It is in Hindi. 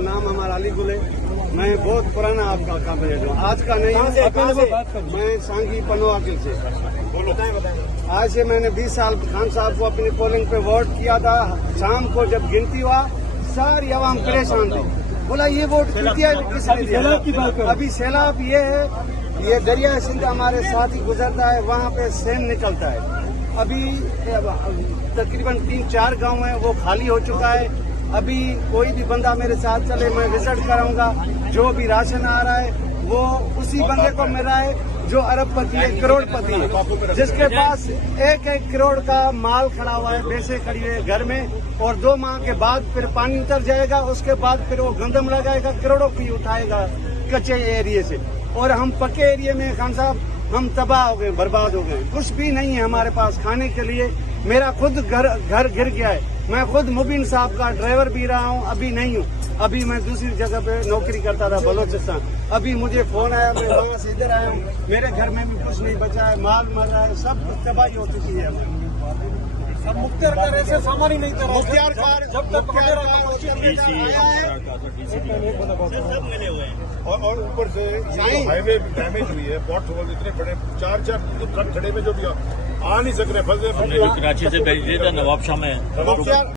नाम हमारा अली गुले। मैं बहुत पुराना आपका काबिल हूँ, आज का नहीं। मैं सांगी पनोआकिल से। आज से मैंने 20 साल खान साहब को अपनी पोलिंग पे वोट किया था। शाम को जब गिनती हुआ सारी आवाम परेशान थी, बोला ये वोट क्यों दिया, किसने दिया। अभी सैलाब ये है, ये दरिया सिंध हमारे साथ ही गुजरता है, वहाँ पे सेम निकलता है। अभी तकरीबन 3-4 गांव हैं वो खाली हो चुका है। अभी कोई भी बंदा मेरे साथ चले, मैं विजिट कराऊंगा। जो भी राशन आ रहा है वो उसी बंदे को मिल रहा है जो अरबपति है, करोड़पति है, जिसके पास 1-1 करोड़ का माल खड़ा हुआ है, पैसे खड़ी हुए घर में। और 2 माह के बाद फिर पानी उतर जाएगा, उसके बाद फिर वो गंदम लगाएगा, करोड़ों की उठाएगा कच्चे एरिए से। और हम पक्के एरिए में खान साहब हम तबाह हो गए, बर्बाद हो गए। कुछ भी नहीं है हमारे पास खाने के लिए। मेरा खुद घर गिर गया है। मैं खुद मुबीन साहब का ड्राइवर भी रहा हूँ, अभी नहीं हूँ। अभी मैं दूसरी जगह पे नौकरी करता था, बलोचिस्तान। अभी मुझे फोन आया, मैं वहाँ से इधर आया हूँ। मेरे घर में भी कुछ नहीं बचा है, माल मर रहा है, सब तबाही हो चुकी है। अब मुख्तियार खान ऐसे सामान ही नहीं कर रहा। मुख्तियार खान जब तक आया है सब मिले हुए हैं। और ऊपर से हाईवे डैमेज हुई है, बहुत इतने बड़े 4-4 ट्रक खड़े में जो भी आ नहीं सक रहे, फंसे। कराची से भेज दिया था, नवाबशाह में।